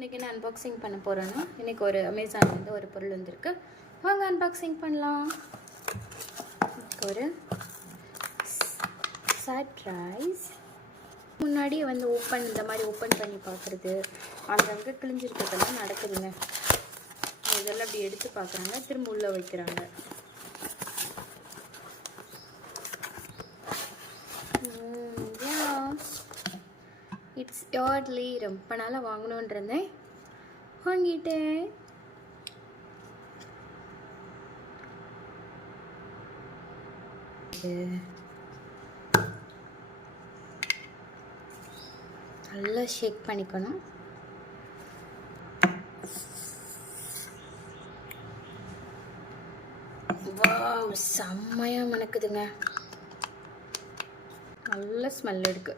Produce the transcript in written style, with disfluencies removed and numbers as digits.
இன்றைக்கி என்ன அன்பாக்சிங் பண்ண போகிறேன்னா, இன்றைக்கி ஒரு அமேசான்லேருந்து ஒரு பொருள் வந்திருக்கு. வாங்க அன்பாக்சிங் பண்ணலாம். ஒரு சர்ப்ரைஸ். முன்னாடி வந்து இந்த மாதிரி ஓப்பன் பண்ணி பார்க்குறது, அங்கங்கே கிழிஞ்சிருக்கிறதெல்லாம் நடக்குதுங்க. இதெல்லாம் அப்படி எடுத்து பார்க்குறாங்க, திரும்ப உள்ளே வைக்கிறாங்க. It's Yardley. ரொம்ப நாளாக வாங்கணுன்னு இருந்தேன், வாங்கிட்டேன். நல்லா ஷேக் பண்ணிக்கணும். வாவ், செம்மையாக மணக்குதுங்க. நல்ல ஸ்மெல் இருக்கு.